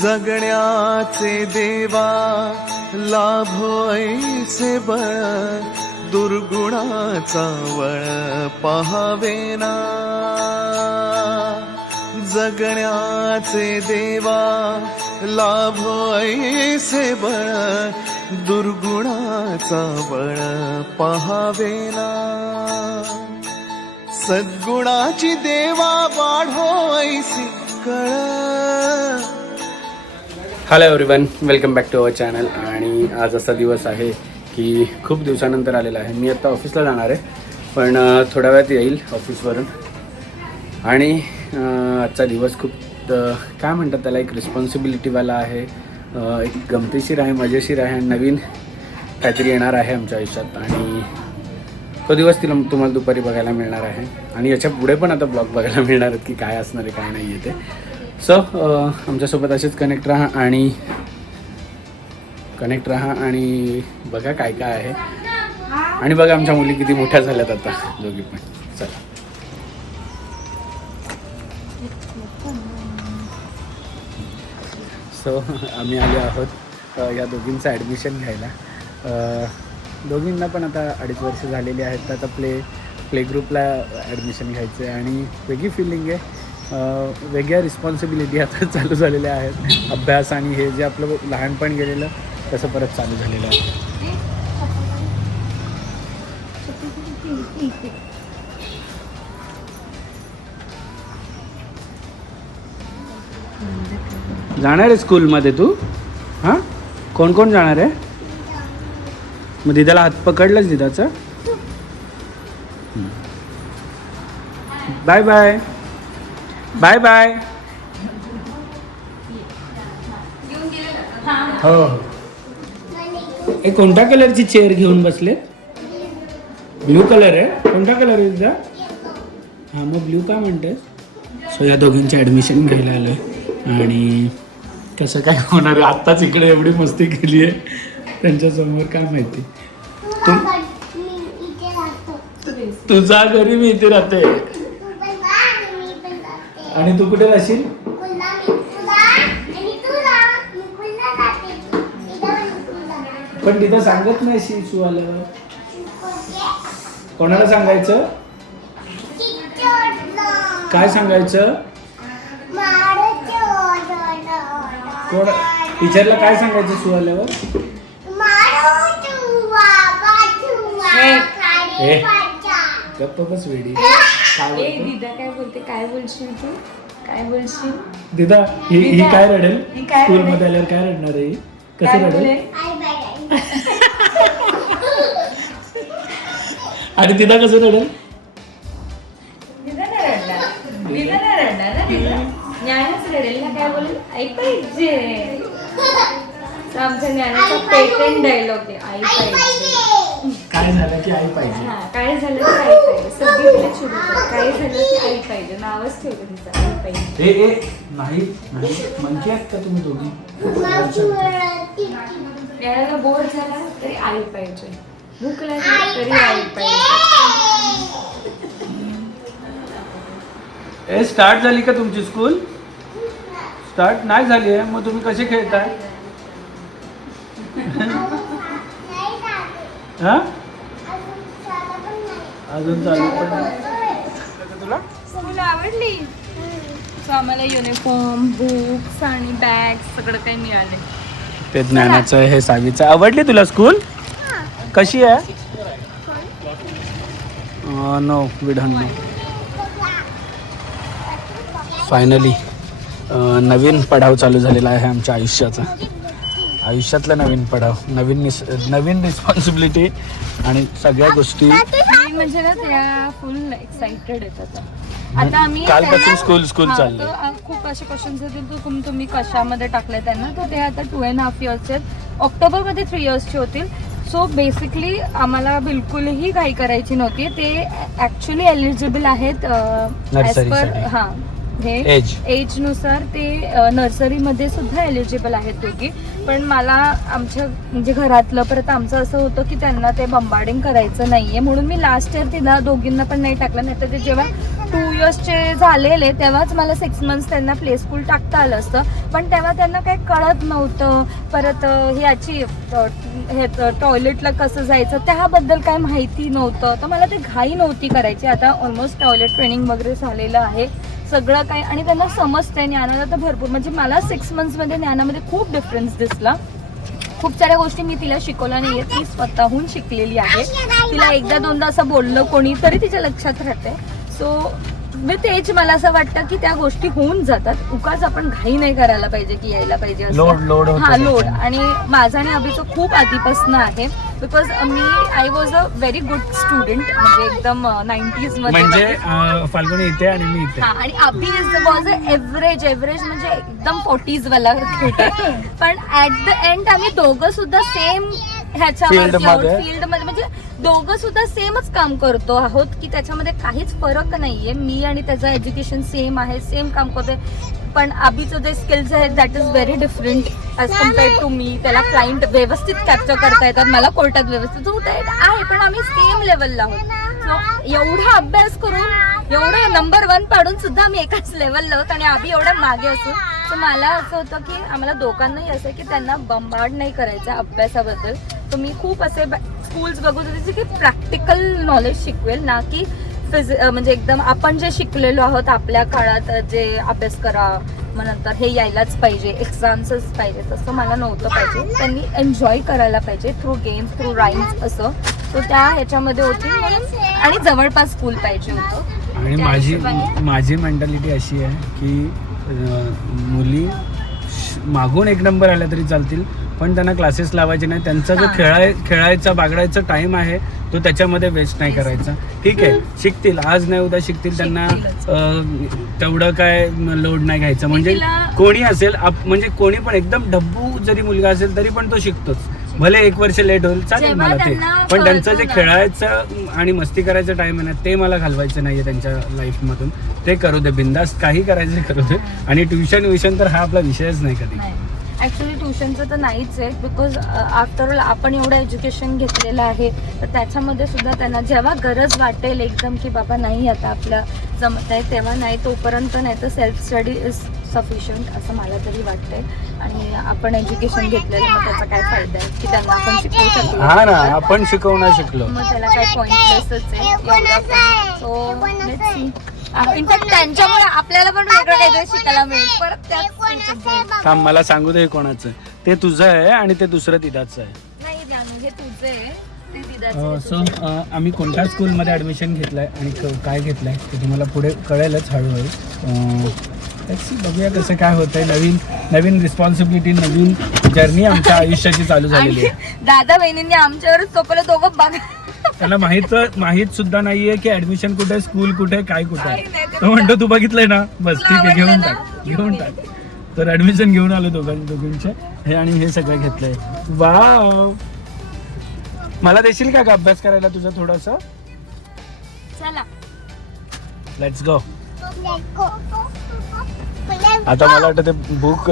जगण्याचे देवा लाभो ऐसे बळ, दुर्गुणाचा वळ पहावेना. जगण्याचे देवा लाभो ऐसे बळ, दुर्गुणाचा बळ पहावेना. सद्गुणाची देवा वाढो ऐसी कळ. Hello everyone, welcome back to our channel. आणि आज असा दिवस आहे की खूप दिवसानंतर आलेला आहे. मी आता ऑफिसला जाणार आहे, पण थोड्या वेळात येईल ऑफिसवरून. आणि आजचा दिवस खूप काय म्हणतात त्याला, एक रिस्पॉन्सिबिलिटीवाला आहे, एक गमतीशीर आहे, मजेशीर आहे, आणि नवीन काहीतरी येणार आहे आमच्या आयुष्यात. आणि तो दिवस तुम्हाला दुपारी बघायला मिळणार आहे. आणि याच्या पुढे पण आता ब्लॉग बघायला मिळणार आहेत की काय असणार आहे काय नाही आहे ते. सो आमच्यासोबत असेच कनेक्ट राहा आणि बघा काय काय आहे. आणि बघा आमच्या मुली किती मोठ्या झाल्यात आता दोघी पण. चला. सो आम्ही आलो आहोत या दोघींचं ॲडमिशन घ्यायला. दोघींना पण आता 2.5 वर्ष झालेली आहेत. तर आता प्ले ग्रुपला ॲडमिशन घ्यायचं आहे आणि वेगळी फिलिंग आहे. वेगळ्या रिस्पॉन्सिबिलिटी आता चालू झालेल्या आहेत. अभ्यास आणि हे जे आपलं लहानपण गेलेलं तसं परत चालू झालेलं आहे. जाणार आहे स्कूलमध्ये तू? हां, कोण कोण जाणार आहे? मग दिदाला हात पकडलंच दिदाचं. Bye bye bye bye. हो, हे कोणत्या कलरची चेअर घेऊन बसले? ब्ल्यू कलर आहे. कोणता कलर आहे तुझा? हां, मग ब्ल्यू काय म्हणतेस? सो या दोघींची ॲडमिशन घ्यायला आलो आहे. आणि कसं काय होणार आहे, आत्ताच इकडे एवढी मस्ती केली आहे त्यांच्यासमोर, काय माहिती. तुझा घरी मी इथे राहते. आणि तू कुठे राहशील? पण तिथं सांगत नाही शिशू आल्यावर. कोणाला सांगायचं? काय सांगायचं? कोण? टीचरला काय सांगायचं शिशू आल्यावर? गप्प बस वेडी. काय बोलते? काय बोलशील तू? काय बोलशील? दिदा ही काय रडेल? स्कूल मध्ये आल्यावर काय रडणार आहे? कसं रडेल? आणि दिदा कसं रडेल? ज्ञानच रडेल ना. काय बोलेल? आई पाहिजे. आमच्या ज्ञानाचा पेटंट डायलॉग आहे, आई पाहिजे. काय झालं की आई पाहिजे. काय झालं की आई पाहिजे. सगळी तिला चिडवतात. काय झालं की आई पाहिजे. नावच ठेवलं तिचं, आई पाहिजे. नाही म्हणते आहेत का तुम्ही दोघी? याला बोर झाला तरी आई पाहिजे. भूक लागली तरी आई पाहिजे. स्टार्ट झाली का तुमची स्कूल? स्टार्ट नाही झाली आहे, मग तुम्ही कसे खेळताय? हा, अजून चालू पण. तुला स्कूल आवडली? सो आम्हाला युनिफॉर्म, बुक्स आणि बॅग सगळं काही मिळाले. ते ज्ञानाचं हे सावीचं. आवडली तुला स्कूल? कशी आहे? No, we don't know. Finally नवीन पडाव चालू झालेला आहे आमच्या आयुष्याचा. आयुष्यातला नवीन पडाव, नवीन रिस्पॉन्सिबिलिटी आणि सगळ्या गोष्टी. म्हणजे ना त्या फुल एक्साइटेड आहेत. आता आम्ही कालपासून स्कूल चालले. खूप असे क्वेश्चन्स येतील, तुम्ही कशामध्ये टाकले त्यांना. तर ते आता 2.5 इयर्सचे आहेत. ऑक्टोबरमध्ये 3 इयर्सचे होतील. सो बेसिकली आम्हाला बिलकुलही घाई करायची नव्हती. ते ॲक्च्युली एलिजिबल आहेत ॲज पर हे एजनुसार. ते नर्सरीमध्ये सुद्धा एलिजिबल आहेत दोघी. पण मला आमच्या म्हणजे घरातलं परत आमचं असं होतं की त्यांना ते बंबार्डिंग करायचं नाही आहे, म्हणून मी लास्ट इयर तिला दोघींना पण नाही टाकलं. नाही तर ते जेव्हा 2 इयर्सचे झालेले तेव्हाच मला 6 मंथ्स त्यांना प्ले स्कूल टाकता आलं असतं, पण तेव्हा त्यांना काही कळत नव्हतं. परत ह्याची हे टॉयलेटला कसं जायचं त्याबद्दल काही माहिती नव्हतं, तर मला ते घाई नव्हती करायची. आता ऑलमोस्ट टॉयलेट ट्रेनिंग वगैरे झालेलं आहे सगळं काही, आणि त्यांना समजतंय. ज्ञानाला तर भरपूर, म्हणजे मला 6 मंथ्समध्ये ज्ञानामध्ये खूप डिफरन्स दिसला. खूप साऱ्या गोष्टी मी तिला शिकवल्या नाहीये, ती स्वतःहून शिकलेली आहे. तिला एकदा दोनदा असं बोललं कोणी तरी तिच्या लक्षात राहते. सो विथ एज मला असं वाटतं की त्या गोष्टी होऊन जातात. उगाच आपण घाई नाही करायला पाहिजे की यायला पाहिजे लोड हा लोड. आणि माझा आणि अभिचं खूप आधीपासून आहे, because I was a very good student, म्हणजे एकदम 90s मध्ये, म्हणजे फाल्गुनी इथे आणि मी इथे. आणि अभि वॉज अ एव्हरेज म्हणजे एकदम 40s वाला होता. पण ऍट द एंड आम्ही दोघं सुद्धा सेम ह्याच्यामध्ये फील्डमध्ये, म्हणजे दोघं सुद्धा सेमच काम करतो आहोत, की त्याच्यामध्ये काहीच फरक नाहीये. मी आणि त्याचं एज्युकेशन सेम आहे, सेम काम करतोय. पण अभिचं जे स्किल्स आहेत that is very different as compared to me. त्याला क्लायंट व्यवस्थित कॅप्चर करता येतात, मला कोर्टात व्यवस्थित होता येत आहे, पण आम्ही सेम लेवलला आहोत. सो एवढा अभ्यास करून एवढं नंबर 1 पाडून सुद्धा आम्ही एकाच लेवलला आहोत, आणि आम्ही एवढ्या मागे असून. तर मला असं होतं की आम्हाला दोघांनाही असं की त्यांना बंबार्ड नाही करायचं अभ्यासाबद्दल. तर मी खूप असे स्कूल्स बघत होते की प्रॅक्टिकल नॉलेज शिकवेल, ना की म्हणजे एकदम आपण जे शिकलेलो आहोत आपल्या काळात, जे अभ्यास करा मग नंतर हे यायलाच पाहिजे, एक्झाम्सच पाहिजे, तसं मला नव्हतं पाहिजे. त्यांनी एन्जॉय करायला पाहिजे थ्रू गेम्स, थ्रू राईम्स असं. तो त्या ह्याच्यामध्ये होती म्हणून, आणि जवळपास स्कूल पाहिजे होतं. आणि माझी मेंटॅलिटी अशी आहे की मुली मागून 1 नंबर आल्या तरी चालतील, पण त्यांना क्लासेस लावायचे नाही. त्यांचा जो खेळायचा बागडायचा टाइम आहे तो त्याच्यामध्ये वेस्ट नाही करायचा. ठीक आहे, शिकतील, आज नाही उद्या शिकतील, त्यांना तेवढं काय लोड नाही घ्यायचं. म्हणजे कोणी असेल, म्हणजे कोणी पण एकदम डब्बू जरी मुलगा असेल तरी पण तो शिकतोच, भले 1 वर्ष लेट होईल चालेल मला ते, पण त्यांचं जे खेळायचं आणि मस्ती करायचं टाइम आहे ना, ते मला घालवायचं नाहीये त्यांच्या लाईफमधून. ते करू दे, बिंदास्त काही करायचं ते करू दे. आणि ट्युशन तर हा आपला विषयच नाही कधी. ॲक्च्युली ट्युशनचं तर नाहीच आहे, बिकॉज आफ्टर ऑल आपण एवढं एज्युकेशन घेतलेलं आहे, तर त्याच्यामध्ये सुद्धा त्यांना जेव्हा गरज वाटेल एकदम की बाबा नाही आता आपलं जमत आहे, तेव्हा नाही, तोपर्यंत नाही तर सेल्फ स्टडी इज सफिशियंट असं मला तरी वाटतंय. आणि आपण एज्युकेशन घेतलेलं, मग त्याचा काय फायदा आहे की त्यांना आपण शिकवू शकतो. हा ना, आपण शिकवणार शिकलो, मग त्याला काय पॉइंटलेसच आहे एवढं. सो इनफॅक्ट त्यांच्यामुळे आपल्याला पण वेगळं काहीतरी शिकायला मिळेल परत त्याच. थांब, मला सांगू दे कोणाचं ते तुझं आहे आणि ते दुसरं दिदाचं आहे. नाही जानू, हे तुझं आहे, ते दिदाचं आहे. सो आम्ही कोणत्या स्कूलमध्ये ॲडमिशन घेतलंय आणि काय घेतलंय ते तुम्हाला पुढे कळेलच हळूहळू. बघूया कसं काय होतंय. नवीन रिस्पॉन्सिबिलिटी, नवीन जर्नी आमच्या आयुष्याची चालू झालेली आहे. दादा बहिणींनी आमच्यावरच सोपवलं, दोघं बघा. त्यांना माहित सुद्धा नाहीये की ऍडमिशन कुठे, स्कूल कुठे, काय कुठे आहे. तो म्हणतो तू बघितलंय ना, बस ठीक आहे, घेऊन टाक. तर ऍडमिशन घेऊन आलो दोघांचे हे, आणि हे सगळं घेतलंय. वाव, मला देशील का अभ्यास करायला तुझा थोडासा? चला लेट्स गो. आता मला वाटतं ते बुक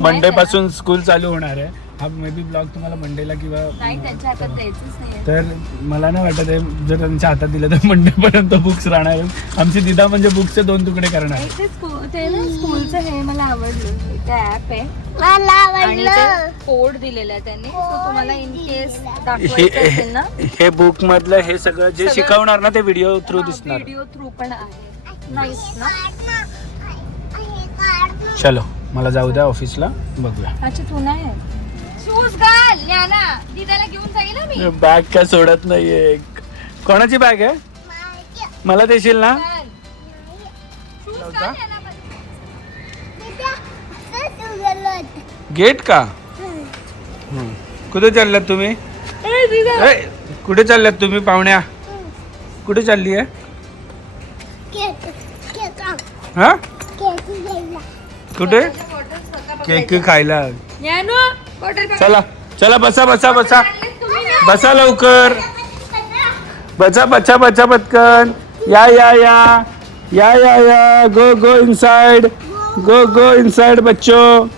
मंडे पासून स्कूल चालू होणार आहे. हा मे बी ब्लॉग तुम्हाला मंडेला किंवा नाही त्यांच्या हातात द्यायचंच नाही. तर मला नाही वाटत आहे जर त्यांच्या हातात दिलं तर मंडे पर्यंत बुक्स राहणार. आमची दिदा म्हणजे बुकचे 2 तुकडे करणार. ते ना स्कूलचं हे मला आवडलं, ते ऍप आहे आणि ते कोड दिलेला आहे त्यांनी. तुम्हाला इन केस दाखवायचं असेल ना, हे बुक मधलं हे सगळं जे शिकवणार ना ते व्हिडिओ थ्रू दिसणार. व्हिडिओ थ्रू पण आहे. नाईस ना. चलो, मला जाऊ द्या ऑफिसला, बघूया. अच्छा तू नाही शूज घाल ना, दीदाला घेऊन जाईल मी. बॅग काय सोडत नाहीये. कोणाची बॅग आहे? मला देशील ना? गेट का? कुठे चाललात तुम्ही? कुठे चाललात तुम्ही पाहुण्या? कुठे चालली आहे? हा, कुठे? केक खायला. चला बसा लवकर, बचा पटकन. या गो इनसाइड बच्चों.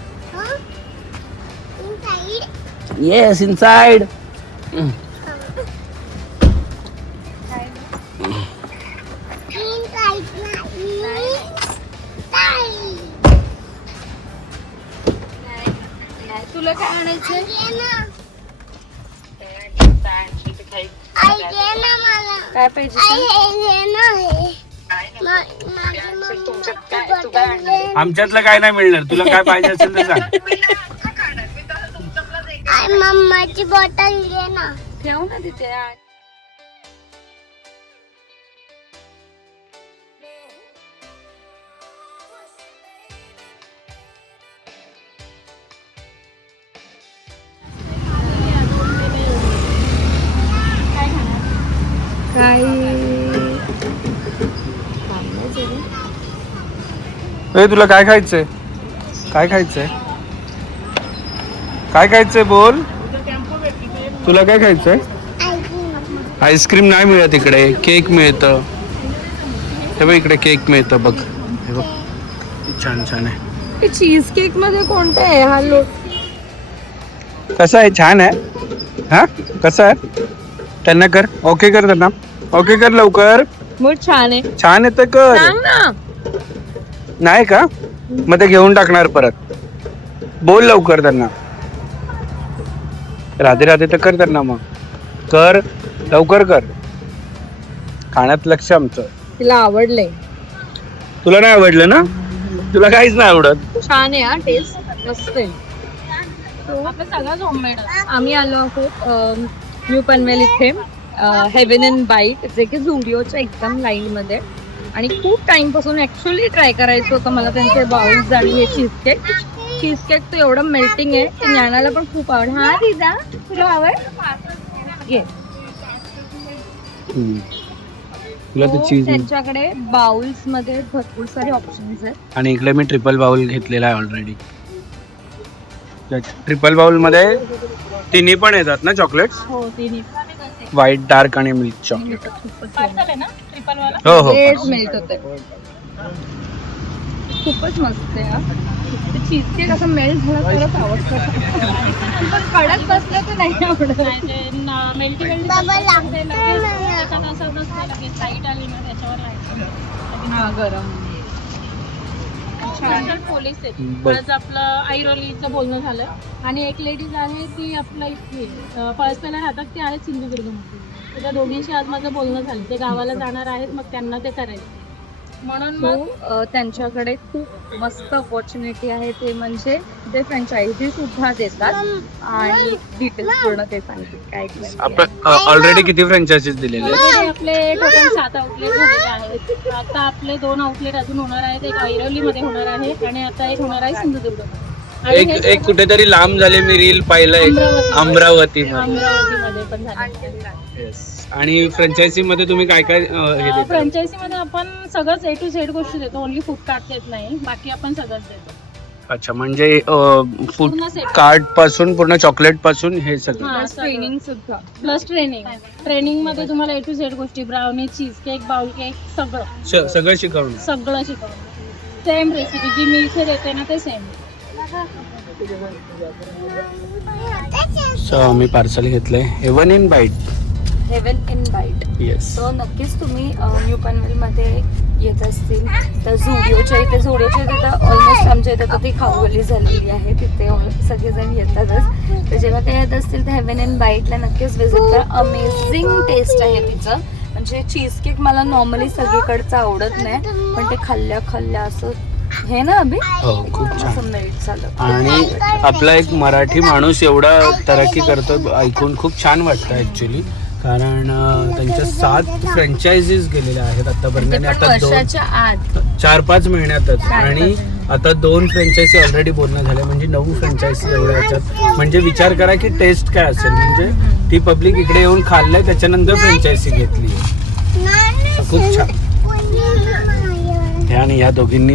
Yes, inside. तुला काय आणायचंय? काय पाहिजे? आमच्यातलं काय नाही मिळणार, तुला काय पाहिजे असेल तर सांग. मम्माची बॉटल घे ना. ठेव ना तिथे. काय तुला काय खायचंय? काय खायचंय? काय खायचंय बोल. तुला काय खायचंय? आईस्क्रीम नाही मिळत इकडे, केक मिळतं. हे बघ इकडे केक मिळतं बघ. हे बघ छान छान आहे. चीज केक मध्ये कोणतं आहे हा लोट? कसं आहे? छान आहे. हा कसं आहे? त्यांना कर, ओके कर त्यांना, ओके कर लवकर. मग छान आहे. छान आहे तर कर. सांग ना. नाही का? मग ते घेऊन टाकणार परत. बोल लवकर त्यांना. राधे राधे तर कर त्यांना, मग कर लवकर कर. खाण्यात लक्ष आमचं. तिला आवडलंय. तुला नाही आवडलं ना? तुला काहीच नाही आवडत. छान आहे हा, टेस्ट मस्त आहे. आपलं सगळंच होममेड. आम्ही आलो आहोत न्यू पनवेल इथे हेवन अँड बाईट, जे की झुडिओच्या एकदम लाईन मध्ये. आणि खूप टाइम पासून ऍक्च्युअली ट्राय करायचं होतं मला त्यांचे बाउल्स आणि हे चीज केक. चीज केक तो एवढं मेल्टिंग आहे की ज्ञानाला पण खूप आवड. हा दिदा तुला आवड घे. तुला ते चीज. त्यांच्याकडे बाउल्स मध्ये भरपूर सारे ऑप्शन्स आहेत. आणि इकडे मी ट्रिपल बाउल घेतलेला आहे ऑलरेडी. ट्रिपल बाउल मध्ये तिन्ही पण येतात ना चॉकलेट्स? हो तिन्ही. व्हाईट, डार्क आणि मिल्क चॉकलेट. हो हो मेल्ट होते. खूपच मस्त आहे. चीज केक असं मेल्ट झालं तरच आवडतं. पण कडक बसलं तर नाही आवडत. हा गरम. पोलीस आहेत. आज आपलं ऐरोलीचं बोलणं झालं आणि एक लेडीज आहे ती आपल्या इथे पळसपेला राहतात, ती आहेत सिंधुदुर्गमध्ये. तर त्या दोघींशी आज माझं बोलणं झालं. ते गावाला जाणार आहेत, मग त्यांना ते करायचं म्हणून मग त्यांच्याकडे खूप मस्त ऑपॉर्च्युनिटी आहे. ते म्हणजे ते फ्रँचायझी सुद्धा देतात आणि डिटेल्स पूर्ण ते सांगतील काय आपण ऑलरेडी किती फ्रँचायझीज दिलेले आहेत? वगैरे आपले टोटल 7 आउटलेट झालेले आहेत. आता आपले 2 आउटलेट अजून होणार आहेत. एक ऐरोलीमध्ये होणार आहे आणि आता एक होणार आहे सिंधुदुर्गमध्ये. एक कुठेतरी लांब झाले, मी रील पाहिलंय अमरावतीमध्ये. अमरावतीमध्ये पण झाले. आणि फ्रँचायझी मध्ये तुम्ही काय काय हे देता? फ्रँचायझी मध्ये आपण सगळंच A to Z गोष्टी देतो. ओनली फूड कार्ट देत नाही, बाकी आपण सगळंच देतो. अच्छा, म्हणजे फूड पूर्ण set. कार्ट पासून पूर्ण चॉकलेट पासून हे सगळं. ट्रेनिंग सुद्धा. प्लस ट्रेनिंग मध्ये तुम्हाला A to Z गोष्टी, brownie, cheese cake, bowl cake, सगळं सगळं शिकवणं. शिकवलं. सेम रेसिपी जी मी इथे देते ना ते सेम. सो आम्ही पार्सल घेतलंय heaven in bite. Heaven in bite. Yes. So नक्कीच तुम्ही न्यू पनवेलमध्ये येत असतील तर झुडिओच्या इथे तर ऑलमोस्ट आमच्या इथे तर ती खाऊगल्ली झालेली आहे. तिथे सगळेजण येतातच. तर जेव्हा काही येत असतील तर हेवन इन बाईटला नक्कीच व्हिजिट करा. अमेझिंग टेस्ट आहे तिचं. म्हणजे चीज केक मला नॉर्मली सगळीकडचं आवडत नाही, पण ते खाल्ल्या असं हे ना अभि हो, खूप छान. मेल्ट झालं. आणि आपला एक मराठी माणूस एवढा तरक्की करतो ऐकून खूप छान वाटतं ऍक्च्युली. कारण त्यांच्या 7 फ्रँचायझीज गेलेल्या आहेत आतापर्यंत. आता वर्षाच्या आत 4-5 महिन्यातच. आणि आता 2 फ्रँचायझी ऑलरेडी बोलणं झाले, म्हणजे 9 फ्रँचायझी एवढ्या याच्यात. म्हणजे विचार करा की टेस्ट काय असेल. म्हणजे ती पब्लिक इकडे येऊन खाल्लंय, त्याच्यानंतर फ्रँचायझी घेतली. खूप छान. आणि या दोघींनी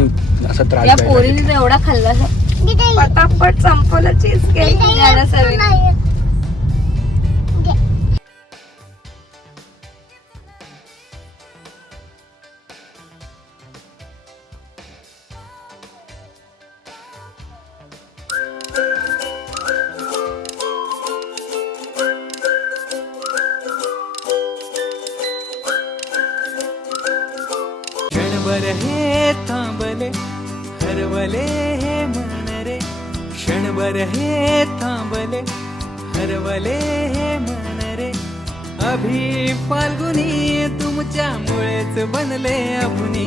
असा त्रास या पोरीने एवढा खाल्ला पटापट संपवलं चीज केक. क्षणभर हे थांबले हरवले हे मन रे, क्षणभर क्षणभर हे थांबले हरवले हे मन रे अभि फाल्गुनी तुमच्यामुळेच बनले अभुनी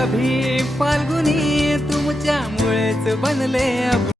अभि फाल्गुनी तुमच्यामुळेच बनले अभुनी